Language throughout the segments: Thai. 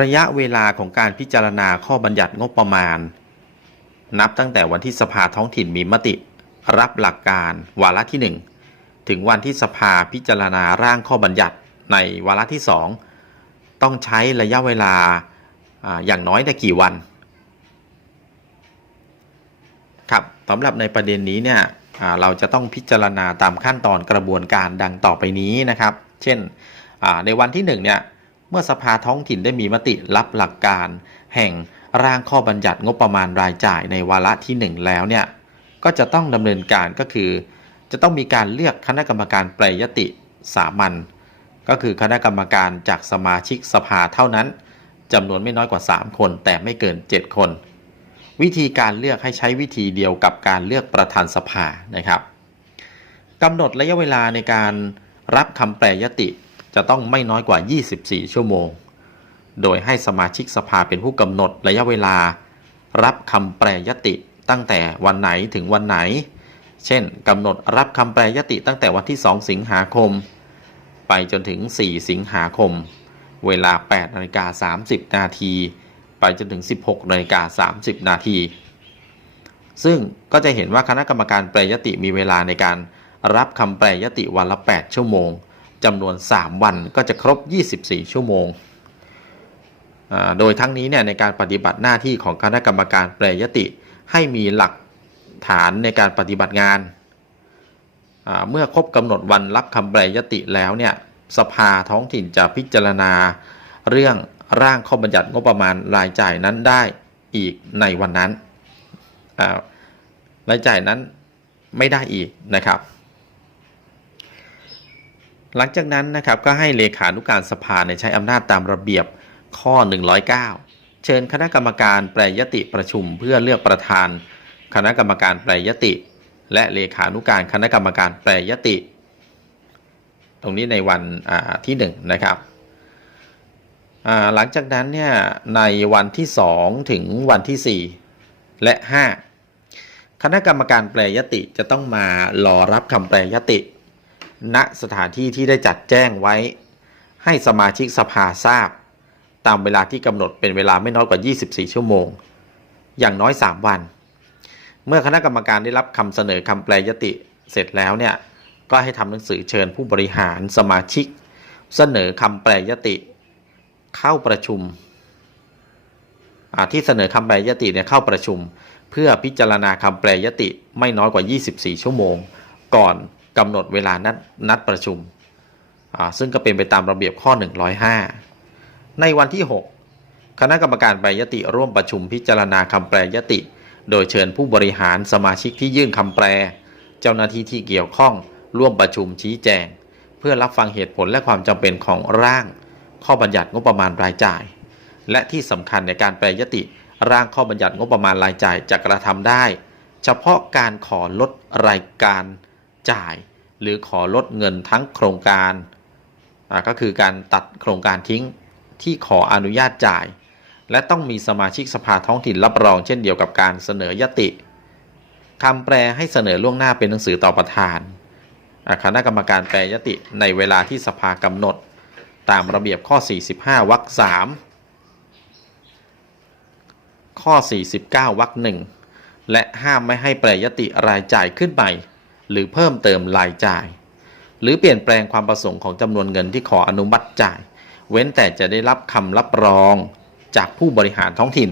ระยะเวลาของการพิจารณาข้อบัญญัติงบประมาณ นับตั้งแต่วันที่สภาท้องถิ่นมีมติ รับหลักการวาระที่ 1 ถึงวันที่สภาพิจารณาร่างข้อบัญญัติในวาระที่ 2 ต้องใช้ระยะเวลาอย่างน้อยได้กี่วันครับสำหรับในประเด็นนี้เนี่ยเราจะต้องพิจารณาตามขั้นตอนกระบวนการดังต่อไปนี้นะครับ เช่นในวันที่1เนี่ย เมื่อสภาท้องถิ่นได้มีมติรับหลักการ แห่งร่างข้อบัญญัติงบประมาณรายจ่ายในวาระที่ 1 แล้วเนี่ยก็จะต้องดำเนินการก็คือ จะต้องมีการเลือกคณะกรรมการแปรยติสามัญก็คือคณะกรรมการจากสมาชิกสภาเท่านั้นจำนวนไม่น้อยกว่า 3 คน แต่ไม่เกิน 7 คน วิธีการเลือกให้ใช้วิธีเดียวกับการเลือกประธานสภานะครับกำหนดระยะเวลาในการรับคำแปรยติ จะต้องไม่น้อยกว่า 24 ชั่วโมง โดยให้สมาชิกสภาเป็นผู้กำหนดระยะเวลา รับคำแปรยติตั้งแต่วันไหนถึงวันไหน เช่นกำหนดรับคำแปรยติตั้งแต่วันที่ 2 สิงหาคม ไปจนถึง 4 สิงหาคม เวลา 8นาฬิกา30 นาที ไปจนถึง 16นาฬิกา30 นาที ซึ่งก็จะเห็นว่าคณะกรรมการแปรยติมีเวลาในการรับคำแปรยติวันละ 8 ชั่วโมง จำนวน 3 วันก็จะครบ 24 ชั่วโมง โดยทั้งนี้เนี่ยในการปฏิบัติหน้าที่ของคณะกรรมการแปรยติ ให้มีหลักฐานในการปฏิบัติงาน เมื่อครบกำหนดวันรับคำแปรยติแล้วเนี่ยสภาท้องถิ่นจะพิจารณา เรื่องร่างข้อบัญญัติงบประมาณรายจ่ายนั้นได้อีกในวันนั้นรายจ่ายนั้นไม่ได้อีกนะครับ หลังจากนั้นนะครับก็ให้เลขานุการสภาในใช้อำนาจตามระเบียบข้อ 109 เชิญคณะกรรมการแปรยติประชุมเพื่อเลือกประธาน คณะกรรมการแปรยติ และเลขานุการคณะกรรมการแปรยติ ตรงนี้ในวันอ่าที่1นะครับหลังจากนั้นเนี่ยในวันที่ 2 ถึงวันที่ 4 และ 5 คณะกรรมการแปรยติจะต้องมารอรับคำแปรยติ ณสถานที่ที่ได้จัดแจ้งไว้ ให้สมาชิกสภาทราบ ตามเวลาที่กำหนดเป็นเวลาไม่น้อยกว่า 24 ชั่วโมง อย่างน้อย 3 วัน เมื่อคณะกรรมการได้รับคำเสนอคำแปลยติเสร็จแล้วเนี่ยก็ให้ทำหนังสือเชิญผู้บริหารสมาชิก เสนอคำแปลยติ เข้าประชุมที่เสนอคำแปลยติเนี่ยเข้าประชุม เพื่อพิจารณาคำแปลยติไม่น้อยกว่า 24 ชั่วโมง ก่อน กำหนดเวลานัดนัดประชุม ซึ่งก็เป็นไปตามระเบียบข้อ 105 ในวันที่ 6 คณะกรรมการแปรยติร่วมประชุมพิจารณาคำแปรยติ โดยเชิญผู้บริหารสมาชิกที่ยื่นคำแปลเจ้าหน้าที่ที่เกี่ยวข้อง ร่วมประชุมชี้แจง เพื่อรับฟังเหตุผลและความจำเป็นของร่าง ข้อบัญญัติงบประมาณรายจ่าย และที่สำคัญในการแปรยติร่างข้อบัญญัติงบประมาณรายจ่ายจะกระทำได้ เฉพาะการขอลดรายการ จ่าย หรือขอลดเงินทั้งโครงการก็คือการตัดโครงการทิ้งที่ขออนุญาตจ่าย และต้องมีสมาชิกสภาท้องถิ่นรับรองเช่นเดียวกับการเสนอยติคำแปลให้เสนอล่วงหน้าเป็นหนังสือต่อประธานคณะกรรมการแปรยติในเวลาที่สภากำหนด ตามระเบียบข้อ 45วรรค3ข้อ 49วรรคหนึ่งและห้ามไม่ให้แปรยติรายจ่ายขึ้นใหม่ หรือเพิ่มเติมรายจ่าย หรือเปลี่ยนแปลงความประสงค์ของจำนวนเงินที่ขออนุมัติจ่าย เว้นแต่จะได้รับคำรับรองจากผู้บริหารท้องถิ่น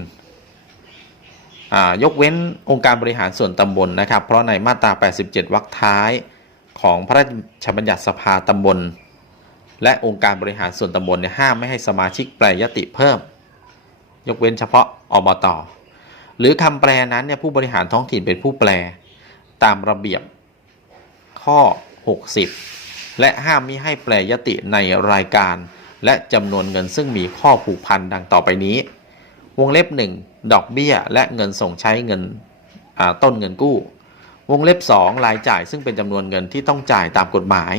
ยกเว้นองค์การบริหารส่วนตำบลนะครับ เพราะในมาตรา 87 วรรคท้ายของพระราชบัญญัติสภาตำบล และองค์การบริหารส่วนตำบลเนี่ยห้ามไม่ให้สมาชิกแปลยติเพิ่ม ยกเว้นเฉพาะอบตหรือคำแปลนั้นเนี่ยผู้บริหารท้องถิ่นเป็นผู้แปลตามระเบียบ ข้อ 60 และห้ามมิให้แปลยติในรายการ และจำนวนเงินซึ่งมีข้อผูกพันดังต่อไปนี้ วงเล็บ 1 ดอกเบี้ยและเงินส่งใช้เงินต้นเงินกู้ วงเล็บ 2 รายจ่ายซึ่งเป็นจำนวนเงินที่ต้องจ่ายตามกฎหมาย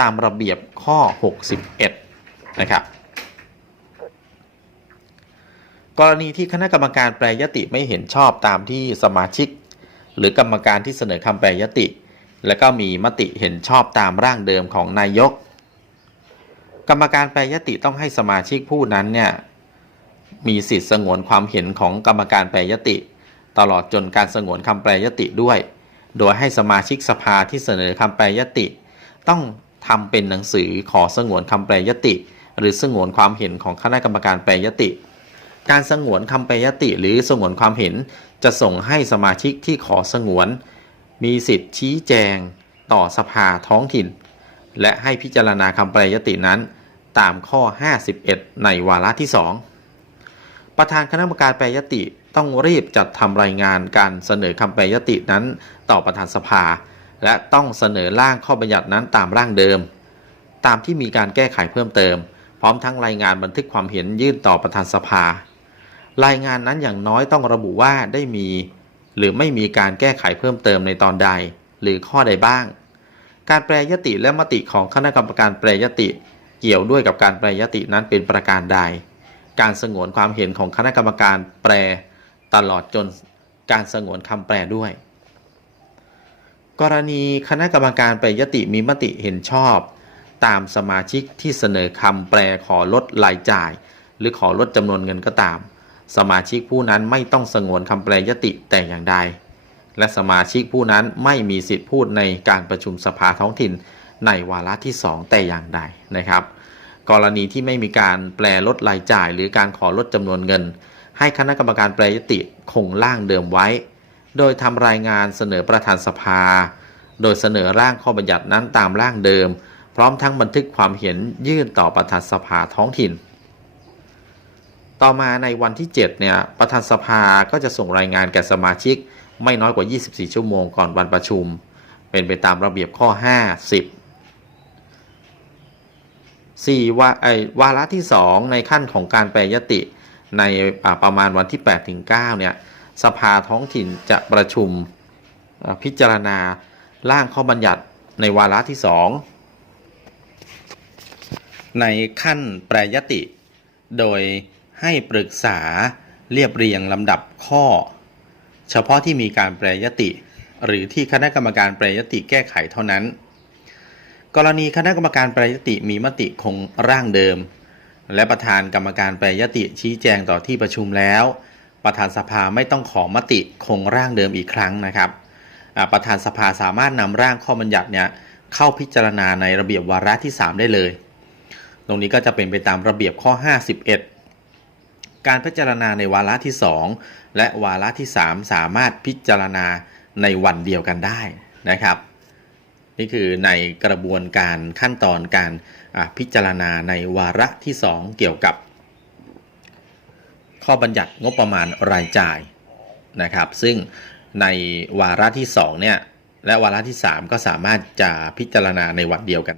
ตามระเบียบข้อ 61 นะครับกรณีที่คณะกรรมการแปรยติไม่เห็นชอบตามที่สมาชิก หรือกรรมการที่เสนอคำแปรยติ และก็มีมติเห็นชอบตามร่างเดิมของนายก กรรมการแปรยติต้องให้สมาชิกผู้นั้นเนี่ยมีสิทธิ์สงวนความเห็นของกรรมการแปรยติ ตลอดจนการสงวนคำแปรยติด้วย โดยให้สมาชิกสภาที่เสนอคำแปรยติ ต้องทำเป็นหนังสือขอสงวนคำแปรยติ หรือสงวนความเห็นของคณะกรรมการแปรยติการสงวนคำแปรยติหรือสงวนความเห็น จะส่งให้สมาชิกที่ขอสงวน มีสิทธิ์ชี้แจงต่อสภาท้องถิ่น และให้พิจารณาคำแปรยตินั้น ตามข้อ 51 ในวาระที่ 2 ประธานคณะกรรมการแปรยติต้องรีบจัดทำรายงานการเสนอคำแปรยตินั้น ต่อประธานสภา และต้องเสนอร่างข้อบัญญัตินั้นตามร่างเดิม ตามที่มีการแก้ไขเพิ่มเติม พร้อมทั้งรายงานบันทึกความเห็นยื่นต่อประธานสภา รายงานนั้นอย่างน้อยต้องระบุว่าได้มี หรือไม่มีการแก้ไขเพิ่มเติมในตอนใด หรือข้อใดบ้าง การแปรยติและมติของคณะกรรมการแปรยติ เกี่ยวด้วยกับการแปรยตินั้นเป็นประการใด การสงวนความเห็นของคณะกรรมการแปรตลอดจนการสงวนคำแปรด้วย กรณีคณะกรรมการแปรยติมีมติเห็นชอบ ตามสมาชิกที่เสนอคำแปรขอลดรายจ่าย หรือขอลดจำนวนเงินก็ตาม สมาชิกผู้นั้นไม่ต้องสงวนคำแปรยติแต่อย่างใด และสมาชิกผู้นั้นไม่มีสิทธิพูดในการประชุมสภาท้องถิ่นในวาระที่ 2 แต่อย่างใดนะครับ กรณีที่ไม่มีการแปลลดรายจ่าย หรือการขอลดจำนวนเงิน ให้คณะกรรมการแปรยติคงร่างเดิมไว้ โดยทำรายงานเสนอประธานสภา โดยเสนอร่างข้อบัญญัตินั้นตามร่างเดิม พร้อมทั้งบันทึกความเห็นยื่นต่อประธานสภาท้องถิ่น ต่อมาในวันที่ 7 เนี่ย ประธานสภาก็จะส่งรายงานแก่สมาชิก ไม่น้อยกว่า 24 ชั่วโมงก่อนวันประชุม เป็นไปตามระเบียบข้อ50 4วาไอวาระที่ 2 ในขั้นของการแปรยติในประมาณวันที่8ถึง9เนี่ยสภาท้องถิ่นจะประชุมพิจารณาร่างข้อบัญญัติในวาระที่ 2 ในขั้นแปรยติ โดย ให้ปรึกษาเรียบเรียงลำดับข้อ เฉพาะที่มีการแปรยติ หรือที่คณะกรรมการแปรยติแก้ไขเท่านั้น กรณีคณะกรรมการแปรยติมีมติคงร่างเดิม และประธานกรรมการแปรยติชี้แจงต่อที่ประชุมแล้ว ประธานสภาไม่ต้องขอมติคงร่างเดิมอีกครั้งนะครับประธานสภาสามารถนำร่างข้อบัญญัติเนี่ยเข้าพิจารณาในระเบียบวาระที่ 3 ได้เลย ตรงนี้ก็จะเป็นไปตามระเบียบข้อ 51 การพิจารณาในวาระที่ 2 และวาระที่ 3 สามารถพิจารณาในวันเดียวกันได้นะครับ นี่คือในกระบวนการขั้นตอนการพิจารณาในวาระที่ 2 เกี่ยวกับ ข้อบัญญัติงบประมาณรายจ่ายนะครับ ซึ่งในวาระที่2เนี่ยและวาระที่ 3 ก็สามารถจะพิจารณาในวันเดียวกัน